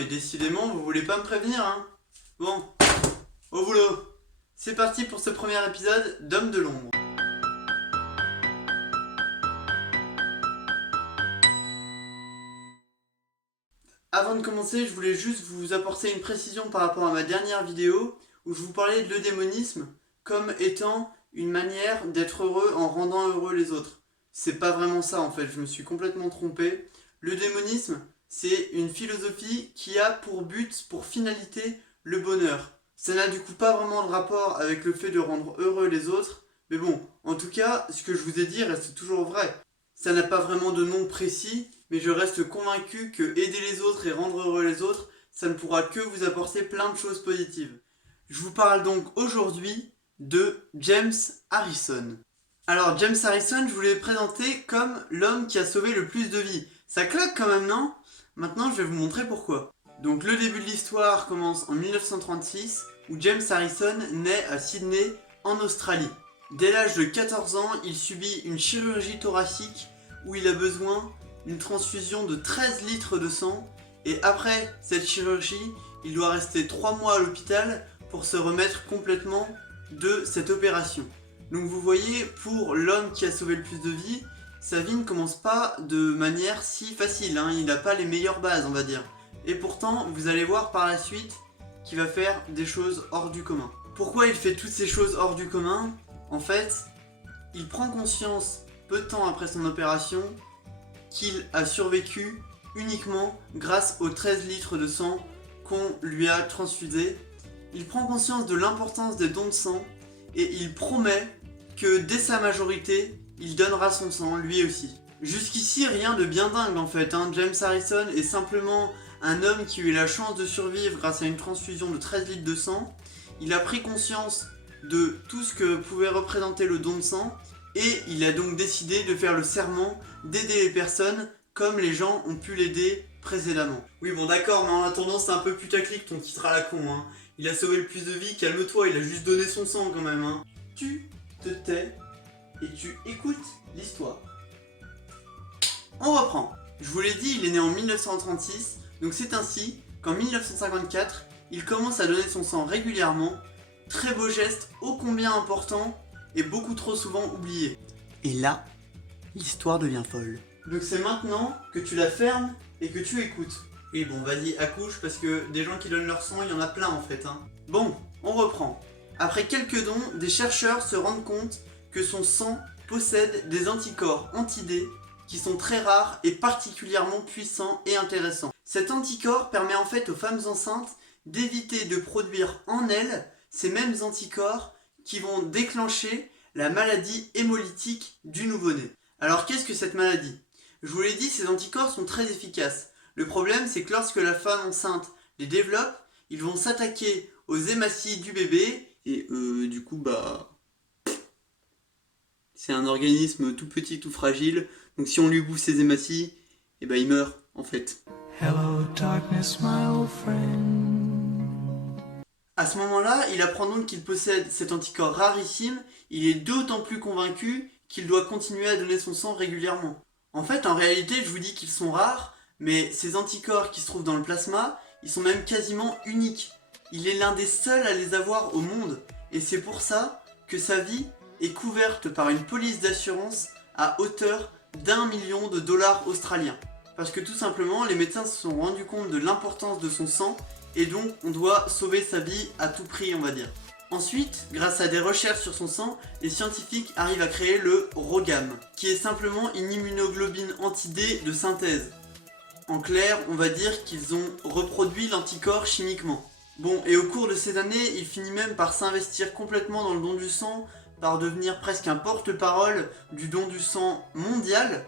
mais décidément, vous voulez pas me prévenir, hein. Bon, au boulot. C'est parti pour ce premier épisode d'Homme de l'ombre. Avant de commencer, je voulais juste vous apporter une précision par rapport à ma dernière vidéo où je vous parlais de l'eudémonisme comme étant une manière d'être heureux en rendant heureux les autres. C'est pas vraiment ça en fait, je me suis complètement trompé. L'eudémonisme, c'est une philosophie qui a pour but, pour finalité, le bonheur. Ça n'a du coup pas vraiment de rapport avec le fait de rendre heureux les autres, mais bon, en tout cas, ce que je vous ai dit reste toujours vrai. Ça n'a pas vraiment de nom précis, mais je reste convaincu que aider les autres et rendre heureux les autres, ça ne pourra que vous apporter plein de choses positives. Je vous parle donc aujourd'hui de James Harrison. Alors James Harrison, je vous l'ai présenté comme l'homme qui a sauvé le plus de vies. Ça claque quand même, non? Maintenant, je vais vous montrer pourquoi. Donc le début de l'histoire commence en 1936, où James Harrison naît à Sydney, en Australie. Dès l'âge de 14 ans, il subit une chirurgie thoracique où il a besoin d'une transfusion de 13 litres de sang, et après cette chirurgie, il doit rester 3 mois à l'hôpital pour se remettre complètement de cette opération. Donc vous voyez, pour l'homme qui a sauvé le plus de vies, sa vie ne commence pas de manière si facile, hein. Il n'a pas les meilleures bases, on va dire. Et pourtant, vous allez voir par la suite qu'il va faire des choses hors du commun. Pourquoi il fait toutes ces choses hors du commun? En fait, il prend conscience, peu de temps après son opération, qu'il a survécu uniquement grâce aux 13 litres de sang qu'on lui a transfusés. Il prend conscience de l'importance des dons de sang et il promet que dès sa majorité, il donnera son sang, lui aussi. Jusqu'ici, rien de bien dingue en fait, hein. James Harrison est simplement un homme qui a eu la chance de survivre grâce à une transfusion de 13 litres de sang. Il a pris conscience de tout ce que pouvait représenter le don de sang et il a donc décidé de faire le serment d'aider les personnes comme les gens ont pu l'aider précédemment. Oui bon d'accord, mais en attendant c'est un peu putaclic ton titre à la con, hein. Il a sauvé le plus de vies, calme-toi, il a juste donné son sang quand même, hein. Tu te tais et tu écoutes l'histoire. On reprend. Je vous l'ai dit, il est né en 1936, donc c'est ainsi qu'en 1954, il commence à donner son sang régulièrement. Très beau geste, ô combien important et beaucoup trop souvent oublié. Et là, l'histoire devient folle. Donc c'est maintenant que tu la fermes et que tu écoutes. Et bon, vas-y, accouche, parce que des gens qui donnent leur sang, il y en a plein en fait, hein. Bon, on reprend. Après quelques dons, des chercheurs se rendent compte que son sang possède des anticorps anti-D qui sont très rares et particulièrement puissants et intéressants. Cet anticorps permet en fait aux femmes enceintes d'éviter de produire en elles ces mêmes anticorps qui vont déclencher la maladie hémolytique du nouveau-né. Alors qu'est-ce que cette maladie? Je vous l'ai dit, ces anticorps sont très efficaces. Le problème, c'est que lorsque la femme enceinte les développe, ils vont s'attaquer aux hématies du bébé et du coup c'est un organisme tout petit, tout fragile, donc si on lui bouffe ses hématies, et il meurt en fait. Hello, darkness, my old friend. À ce moment-là, il apprend donc qu'il possède cet anticorps rarissime, il est d'autant plus convaincu qu'il doit continuer à donner son sang régulièrement. En fait, en réalité, je vous dis qu'ils sont rares, mais ces anticorps qui se trouvent dans le plasma, ils sont même quasiment uniques. Il est l'un des seuls à les avoir au monde, et c'est pour ça que sa vie est couverte par une police d'assurance à hauteur d'1 million de dollars australiens. Parce que tout simplement, les médecins se sont rendus compte de l'importance de son sang, et donc on doit sauver sa vie à tout prix, on va dire. Ensuite, grâce à des recherches sur son sang, les scientifiques arrivent à créer le RhoGAM, qui est simplement une immunoglobine anti-D de synthèse. En clair, on va dire qu'ils ont reproduit l'anticorps chimiquement. Bon, et au cours de ces années, il finit même par s'investir complètement dans le don du sang, par devenir presque un porte-parole du don du sang mondial.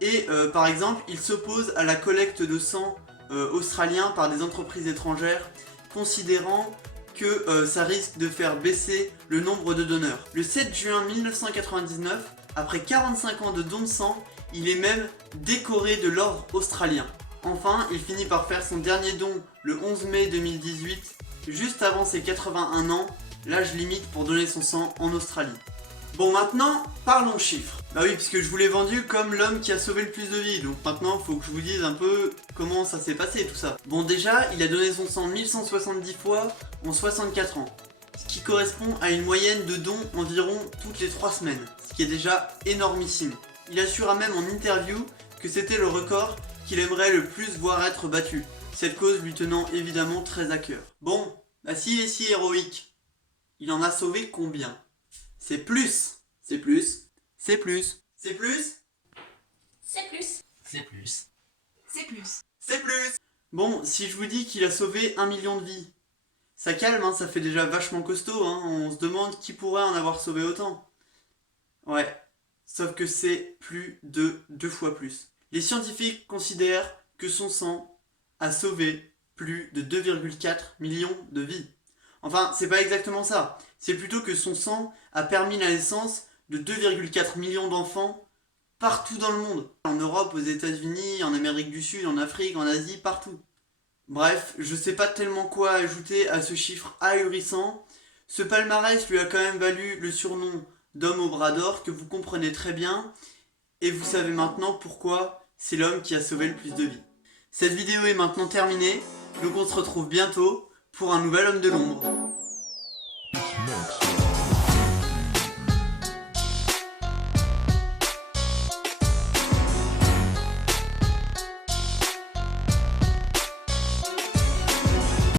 Et par exemple, il s'oppose à la collecte de sang australien par des entreprises étrangères, considérant que ça risque de faire baisser le nombre de donneurs. Le 7 juin 1999, après 45 ans de don de sang, il est même décoré de l'ordre australien. Enfin, il finit par faire son dernier don le 11 mai 2018, juste avant ses 81 ans, l'âge limite pour donner son sang en Australie. Bon, maintenant, parlons chiffres. Bah oui, puisque je vous l'ai vendu comme l'homme qui a sauvé le plus de vies, donc maintenant, faut que je vous dise un peu comment ça s'est passé tout ça. Bon, déjà, il a donné son sang 1170 fois en 64 ans, ce qui correspond à une moyenne de dons environ toutes les 3 semaines, ce qui est déjà énormissime. Il assurera même en interview que c'était le record qu'il aimerait le plus voir être battu, cette cause lui tenant évidemment très à cœur. Bon, bah s'il est si héroïque, il en a sauvé combien? C'est plus. C'est plus. C'est plus. C'est plus. C'est plus. C'est plus. C'est plus. C'est plus. Bon, si je vous dis qu'il a sauvé 1 million de vies, ça calme, hein, ça fait déjà vachement costaud, hein, on se demande qui pourrait en avoir sauvé autant. Ouais, sauf que c'est plus de 2 fois plus. Les scientifiques considèrent que son sang a sauvé plus de 2,4 millions de vies. Enfin, c'est pas exactement ça, c'est plutôt que son sang a permis la naissance de 2,4 millions d'enfants partout dans le monde. En Europe, aux États-Unis, en Amérique du Sud, en Afrique, en Asie, partout. Bref, je sais pas tellement quoi ajouter à ce chiffre ahurissant. Ce palmarès lui a quand même valu le surnom d'homme au bras d'or que vous comprenez très bien. Et vous savez maintenant pourquoi c'est l'homme qui a sauvé le plus de vies. Cette vidéo est maintenant terminée, donc on se retrouve bientôt pour un nouvel homme de l'ombre.